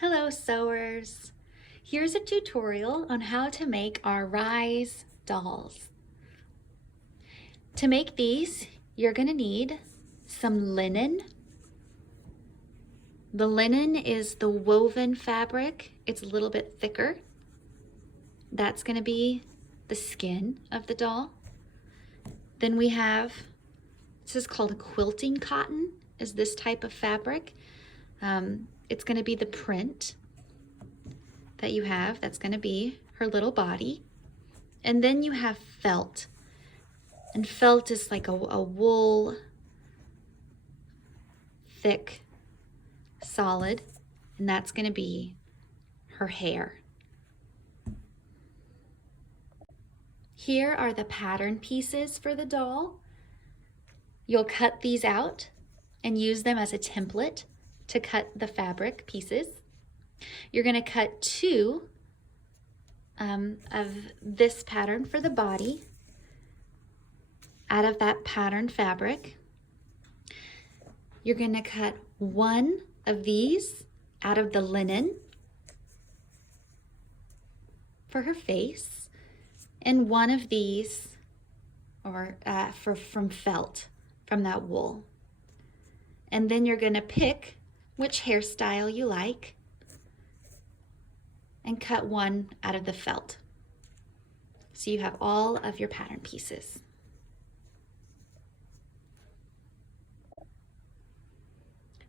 Hello sewers! Here's a tutorial on how to make our Rise dolls. To make these, you're going to need some linen. The linen is the woven fabric. It's a little bit thicker. That's going to be the skin of the doll. Then we have, this is called a quilting cotton, is this type of fabric. It's going to be the print that you have. That's going to be her little body. And then you have felt. And felt is like a wool, thick, solid. And that's going to be her hair. Here are the pattern pieces for the doll. You'll cut these out and use them as a template to cut the fabric pieces. You're going to cut two of this pattern for the body out of that pattern fabric. You're going to cut one of these out of the linen for her face, and one of these from felt, from that wool. And then you're going to pick which hairstyle you like and cut one out of the felt. So you have all of your pattern pieces.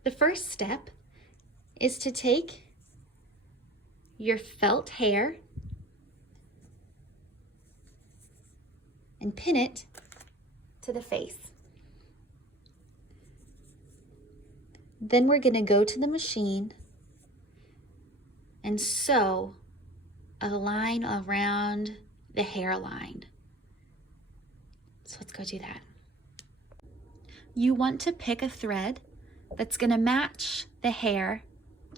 The first step is to take your felt hair and pin it to the face. Then we're going to go to the machine and sew a line around the hairline. So let's go do that. You want to pick a thread that's going to match the hair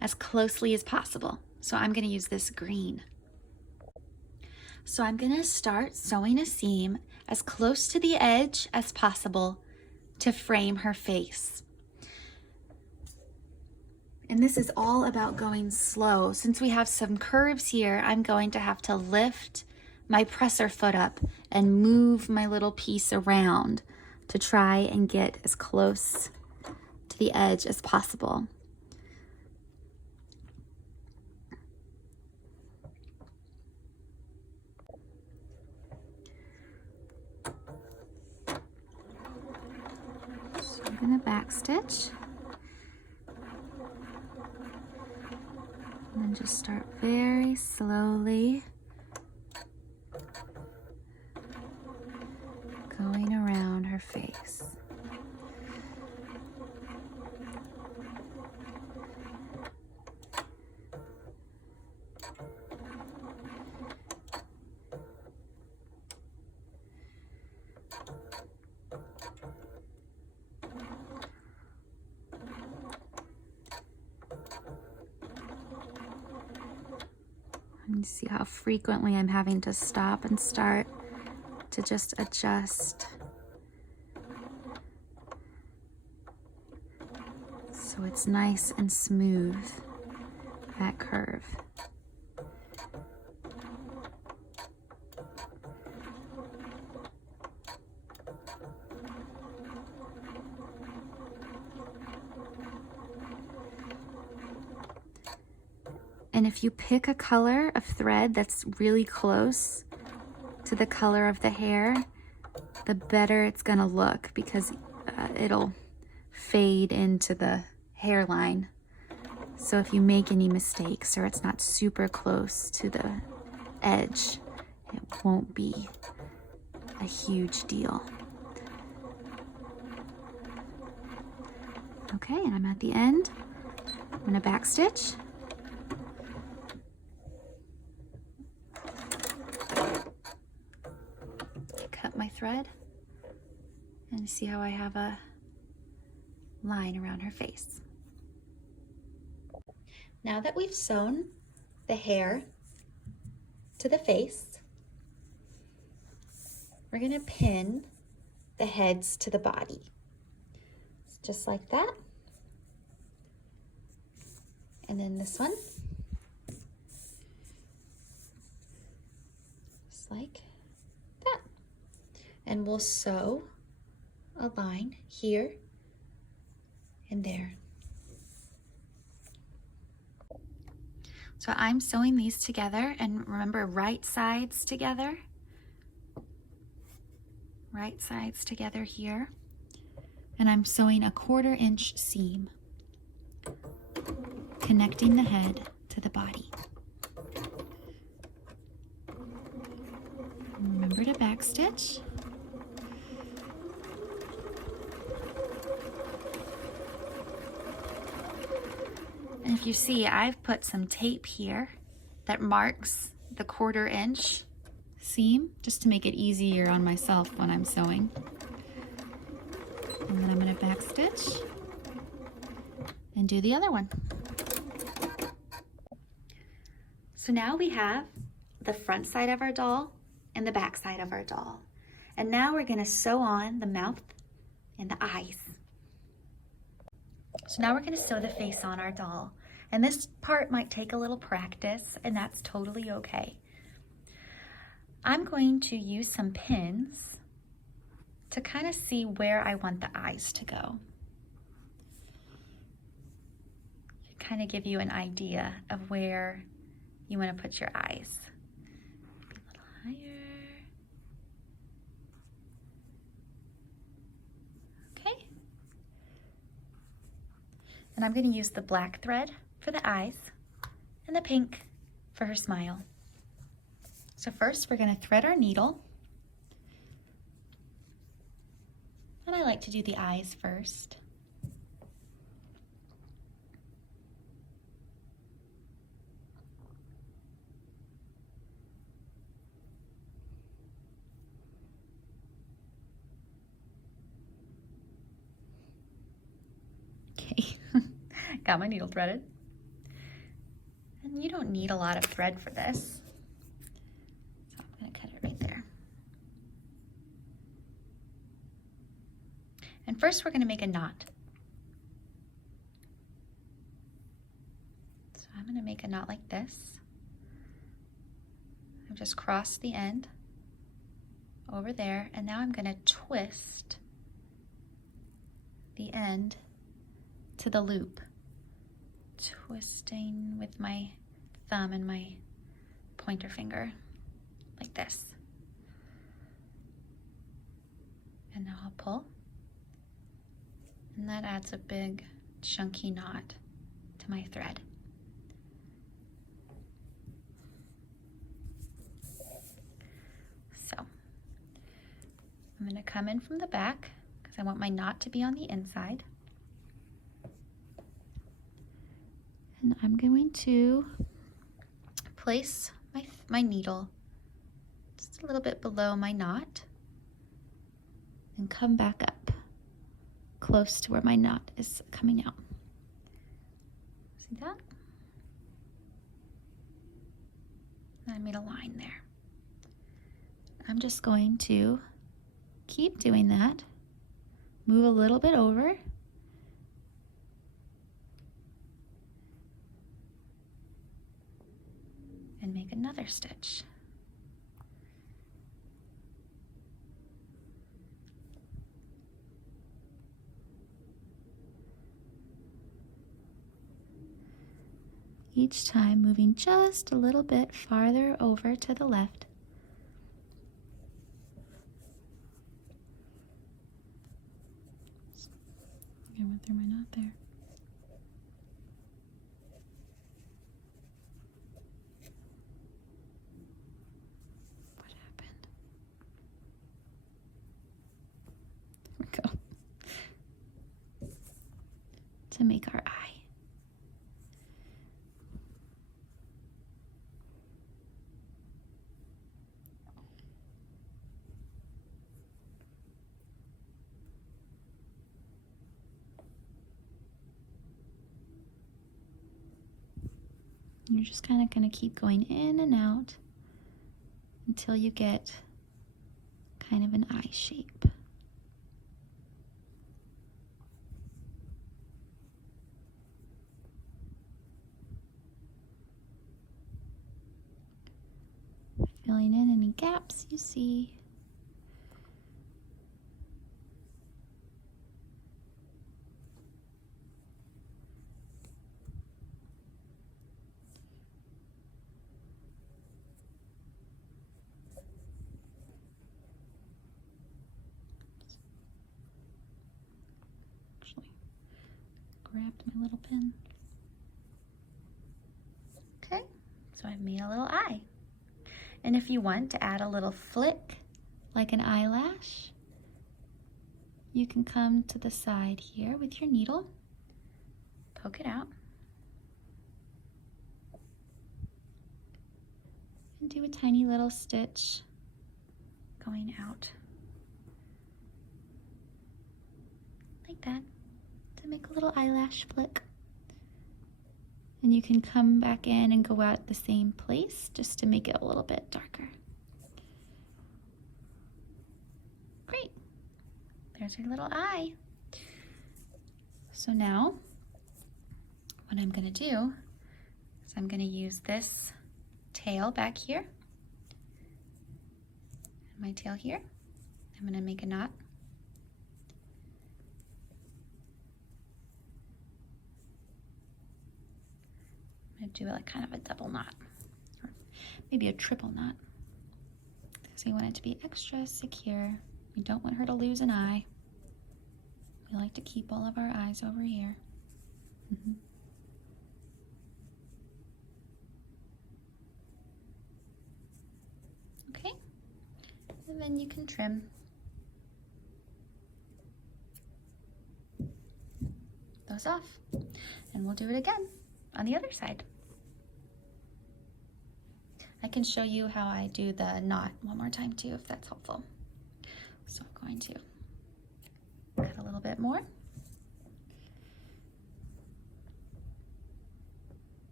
as closely as possible. So I'm going to use this green. So I'm going to start sewing a seam as close to the edge as possible to frame her face. And this is all about going slow. Since we have some curves here, I'm going to have to lift my presser foot up and move my little piece around to try and get as close to the edge as possible. So I'm going to backstitch. And then just start very slowly going around her face. And see how frequently I'm having to stop and start to just adjust. So it's nice and smooth, that curve. And if you pick a color of thread that's really close to the color of the hair, the better it's gonna look, because it'll fade into the hairline. So if you make any mistakes or it's not super close to the edge, it won't be a huge deal. Okay, and I'm at the end. I'm gonna backstitch. Cut my thread and see how I have a line around her face. Now that we've sewn the hair to the face, we're going to pin the heads to the body. Just like that. And then this one. and we'll sew a line here and there. So I'm sewing these together, and remember, right sides together here, and I'm sewing a 1/4 inch seam connecting the head to the body. Remember to backstitch. And if you see, I've put some tape here that marks the 1/4 inch seam just to make it easier on myself when I'm sewing. And then I'm going to backstitch and do the other one. So now we have the front side of our doll and the back side of our doll. And now we're going to sew on the mouth and the eyes. So now we're going to sew the face on our doll. And this part might take a little practice, and that's totally okay. I'm going to use some pins to kind of see where I want the eyes to go. Kind of give you an idea of where you want to put your eyes. Maybe a little higher. Okay. And I'm going to use the black thread for the eyes and the pink for her smile. So first we're going to thread our needle. And I like to do the eyes first. Okay, got my needle threaded. And you don't need a lot of thread for this. So I'm going to cut it right there. And first we're going to make a knot. So I'm going to make a knot like this. I've just crossed the end over there, and now I'm going to twist the end to the loop, twisting with my thumb and my pointer finger like this. And now I'll pull, and that adds a big chunky knot to my thread. So I'm going to come in from the back because I want my knot to be on the inside. And I'm going to place my needle just a little bit below my knot and come back up close to where my knot is coming out. See that? I made a line there. I'm just going to keep doing that. Move a little bit over. And make another stitch. Each time moving just a little bit farther over to the left. I went through my knot there. What happened? There we go. To make our eye. You're just kind of going to keep going in and out until you get kind of an eye shape. Filling in any gaps you see. grabbed my little pin. Okay, so I've made a little eye. And if you want to add a little flick, like an eyelash, you can come to the side here with your needle, poke it out, and do a tiny little stitch going out like that to make a little eyelash flick. And you can come back in and go out the same place just to make it a little bit darker. Great. There's your little eye. So now what I'm going to do is I'm going to use this tail back here, and my tail here. I'm going to make a knot. I'm going to do it like kind of a double knot, or maybe a triple knot, because we want it to be extra secure. We don't want her to lose an eye. We like to keep all of our eyes over here. Okay, and then you can trim. Those off, and we'll do it again on the other side. I can show you how I do the knot one more time too, if that's helpful. So I'm going to cut a little bit more.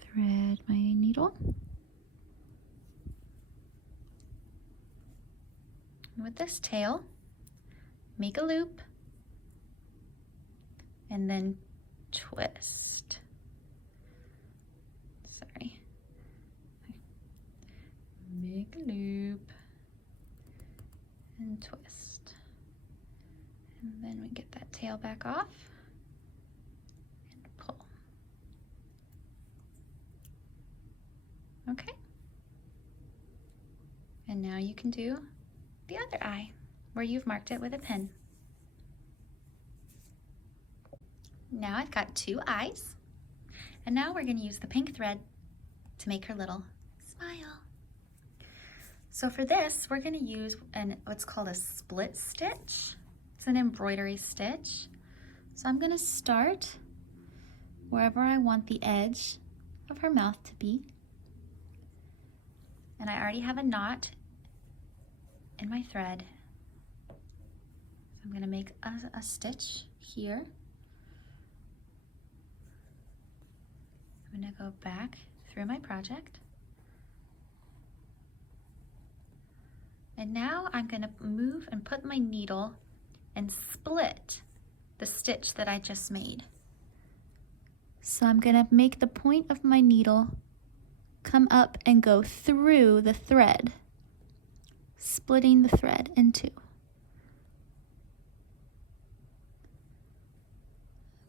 Thread my needle. And with this tail, make a loop and then twist. Sorry. Make a loop and twist. And then we get that tail back off and pull. Okay. And now you can do the other eye where you've marked it with a pin. Now I've got two eyes, and now we're going to use the pink thread to make her little smile. So for this, we're going to use what's called a split stitch. It's an embroidery stitch. So I'm going to start wherever I want the edge of her mouth to be. And I already have a knot in my thread. So I'm going to make a stitch here. I'm going to go back through my project. And now I'm going to move and put my needle and split the stitch that I just made. So I'm going to make the point of my needle come up and go through the thread, splitting the thread in two.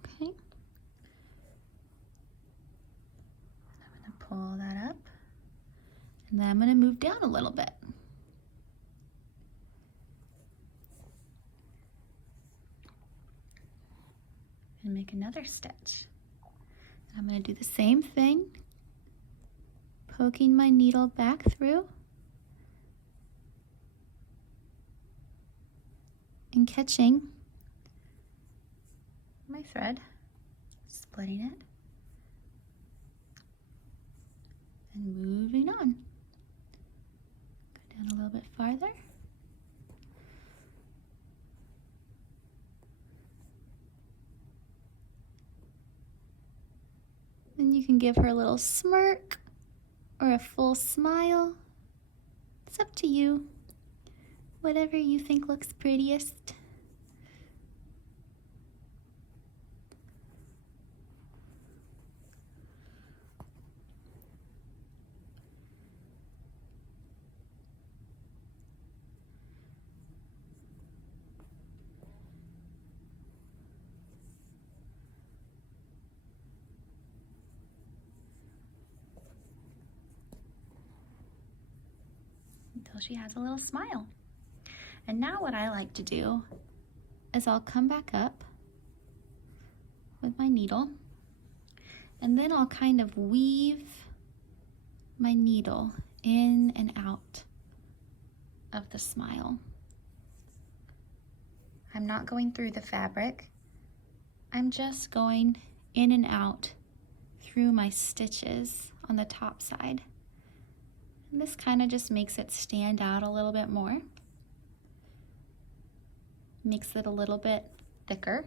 Okay. I'm going to pull that up, and then I'm going to move down a little bit. And make another stitch. I'm going to do the same thing, poking my needle back through and catching my thread, splitting it, and moving on. Go down a little bit farther. And you can give her a little smirk or a full smile. It's up to you. Whatever you think looks prettiest. Until she has a little smile. And now what I like to do is I'll come back up with my needle, and then I'll kind of weave my needle in and out of the smile. I'm not going through the fabric. I'm just going in and out through my stitches on the top side. And this kind of just makes it stand out a little bit more. Makes it a little bit thicker.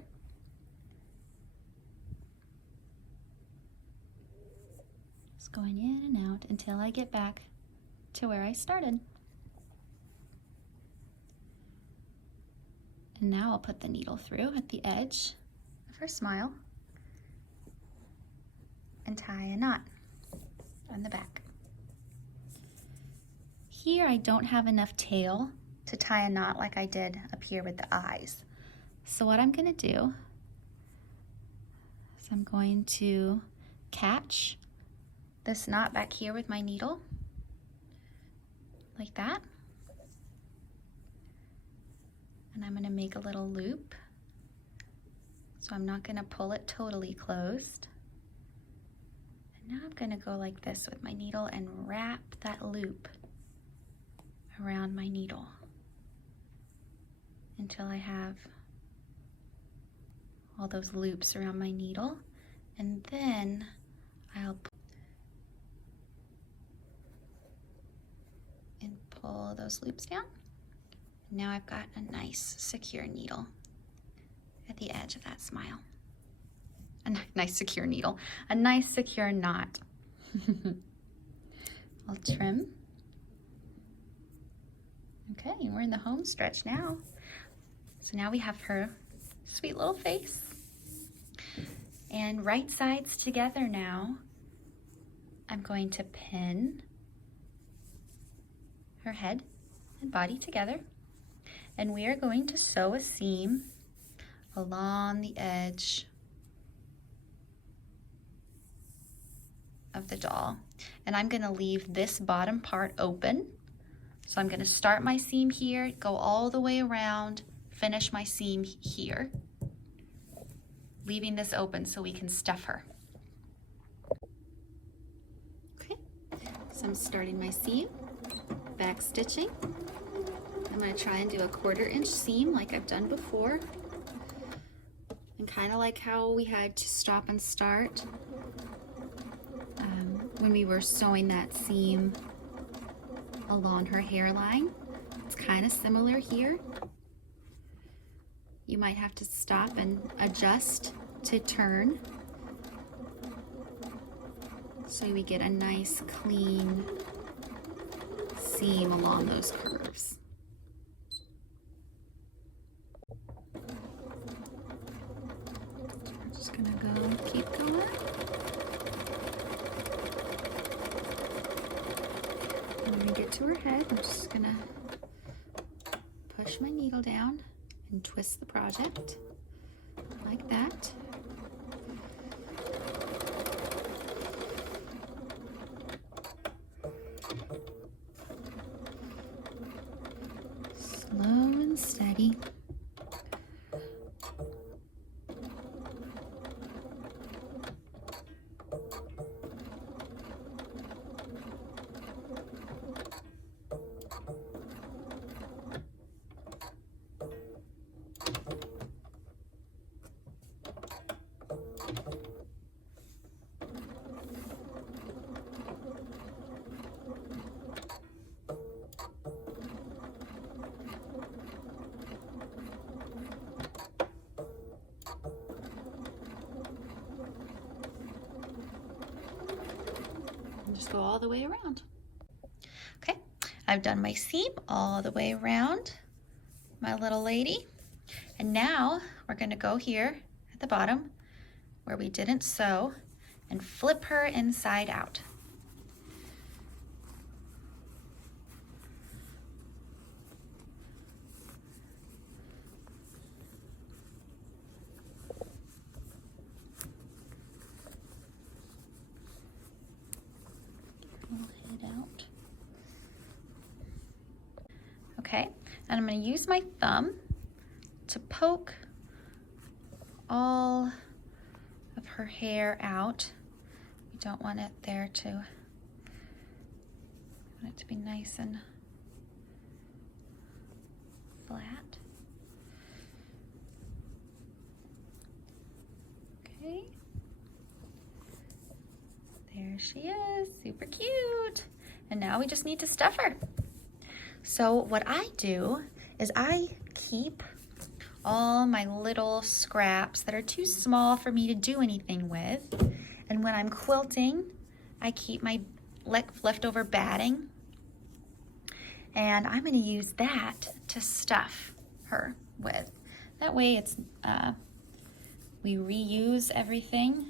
Just going in and out until I get back to where I started. And now I'll put the needle through at the edge of her smile and tie a knot on the back. Here I don't have enough tail to tie a knot like I did up here with the eyes. So what I'm gonna do is I'm going to catch this knot back here with my needle, like that. And I'm gonna make a little loop. So I'm not gonna pull it totally closed. And now I'm gonna go like this with my needle and wrap that loop around my needle until I have all those loops around my needle. And then I'll pull those loops down. Now I've got a nice secure needle at the edge of that smile. A nice secure needle, a nice secure knot. I'll trim. Okay, we're in the home stretch now. So now we have her sweet little face. And right sides together now. I'm going to pin her head and body together. And we are going to sew a seam along the edge of the doll. And I'm gonna leave this bottom part open. So I'm gonna start my seam here, go all the way around, finish my seam here, leaving this open so we can stuff her. Okay, so I'm starting my seam, back stitching. I'm gonna try and do a 1/4 inch seam like I've done before. And kind of like how we had to stop and start when we were sewing that seam along her hairline. It's kind of similar here. You might have to stop and adjust to turn so we get a nice clean seam along those curves. I'm just gonna go, keep going. And when we get to her head, I'm just gonna push my needle down and twist the project like that. Slow and steady. Just go all the way around. Okay, I've done my seam all the way around my little lady. And now we're gonna go here at the bottom where we didn't sew and flip her inside out. Out. Okay, and I'm going to use my thumb to poke all of her hair out. You don't want it there to, want it to be nice and flat. Okay. There she is, super cute. And now we just need to stuff her. So what I do is I keep all my little scraps that are too small for me to do anything with. And when I'm quilting, I keep my leftover batting. And I'm gonna use that to stuff her with. That way it's, we reuse everything.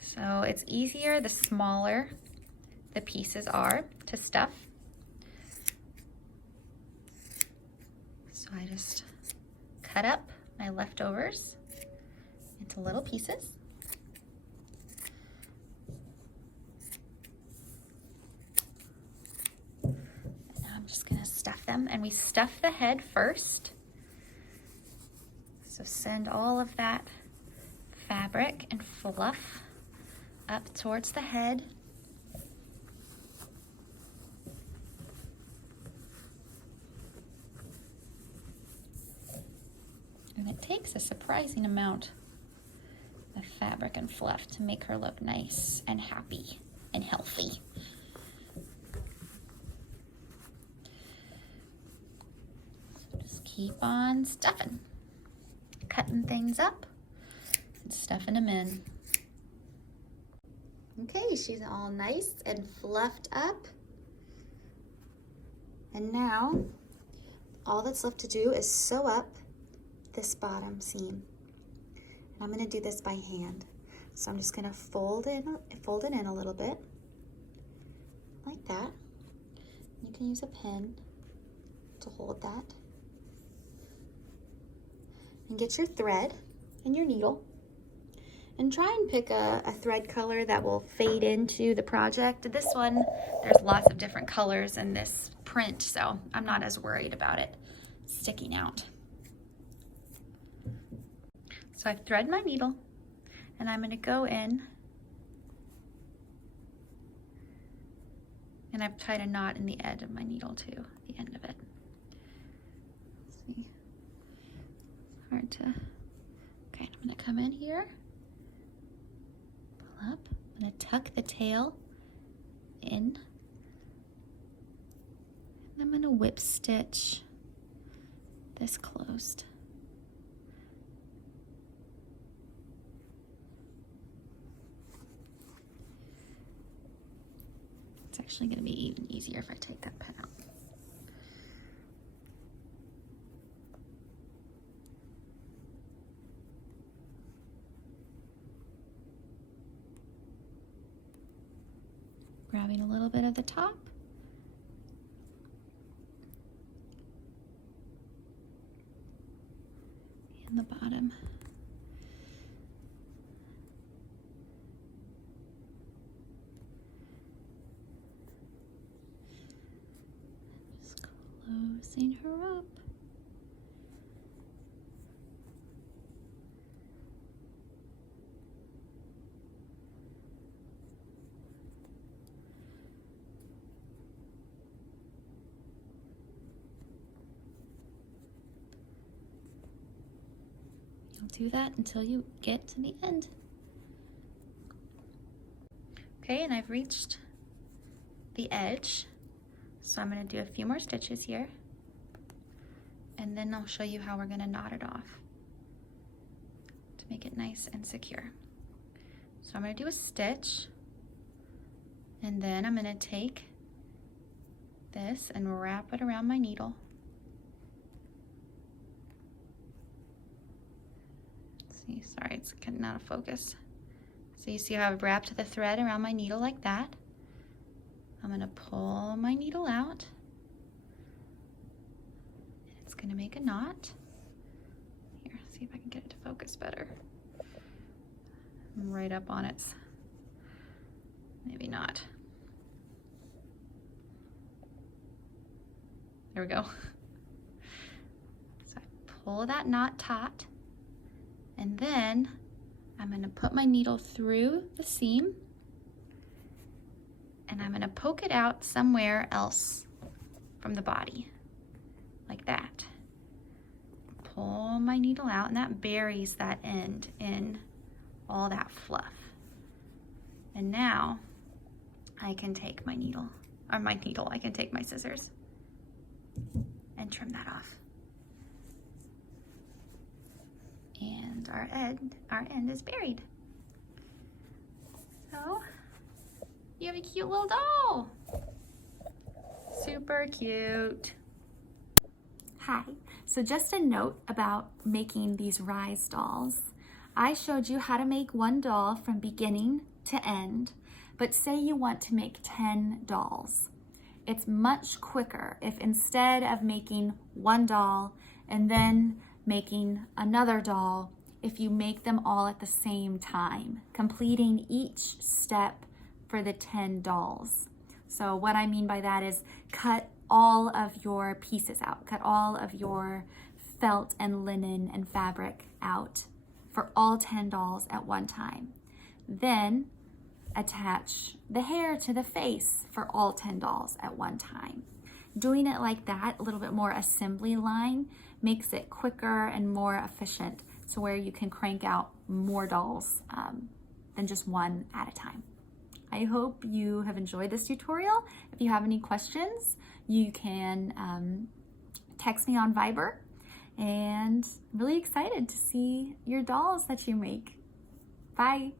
So it's easier the smaller the pieces are to stuff. So I just cut up my leftovers into little pieces. And now I'm just gonna stuff them, and we stuff the head first. So send all of that fabric and fluff up towards the head. And it takes a surprising amount of fabric and fluff to make her look nice and happy and healthy. So just keep on stuffing, cutting things up and stuffing them in. Okay, she's all nice and fluffed up. And now all that's left to do is sew up this bottom seam. And I'm gonna do this by hand. So I'm just gonna fold it in a little bit, like that. You can use a pin to hold that. And get your thread and your needle. And try and pick a thread color that will fade into the project. This one, there's lots of different colors in this print, so I'm not as worried about it sticking out. So I've threaded my needle, and I'm gonna go in, and I've tied a knot in the edge of my needle too, the end of it. Let's see, it's hard to, okay, I'm gonna come in here, pull up, I'm gonna tuck the tail in, and I'm gonna whip stitch this closed. It's actually going to be even easier if I take that pen out. Grabbing a little bit of the top. And the bottom. Closing her up. You'll do that until you get to the end. Okay, and I've reached the edge. So I'm going to do a few more stitches here, and then I'll show you how we're going to knot it off to make it nice and secure. So I'm going to do a stitch, and then I'm going to take this and wrap it around my needle. Let's see, sorry, it's getting out of focus. So you see how I've wrapped the thread around my needle like that. I'm gonna pull my needle out. It's gonna make a knot. Here, see if I can get it to focus better. I'm right up on it. Maybe not. There we go. So I pull that knot taut, and then I'm gonna put my needle through the seam, and I'm gonna poke it out somewhere else from the body, like that. Pull my needle out, and that buries that end in all that fluff. And now I can take my needle, I can take my scissors and trim that off. And our end is buried. So you have a cute little doll. Super cute. Hi, so just a note about making these Rise dolls. I showed you how to make one doll from beginning to end, but say you want to make 10 dolls. It's much quicker if instead of making one doll and then making another doll, if you make them all at the same time, completing each step for the 10 dolls. So what I mean by that is cut all of your pieces out, cut all of your felt and linen and fabric out for all 10 dolls at one time. Then attach the hair to the face for all 10 dolls at one time. Doing it like that, a little bit more assembly line, makes it quicker and more efficient to where you can crank out more dolls than just one at a time. I hope you have enjoyed this tutorial. If you have any questions, you can text me on Viber, and I'm really excited to see your dolls that you make. Bye.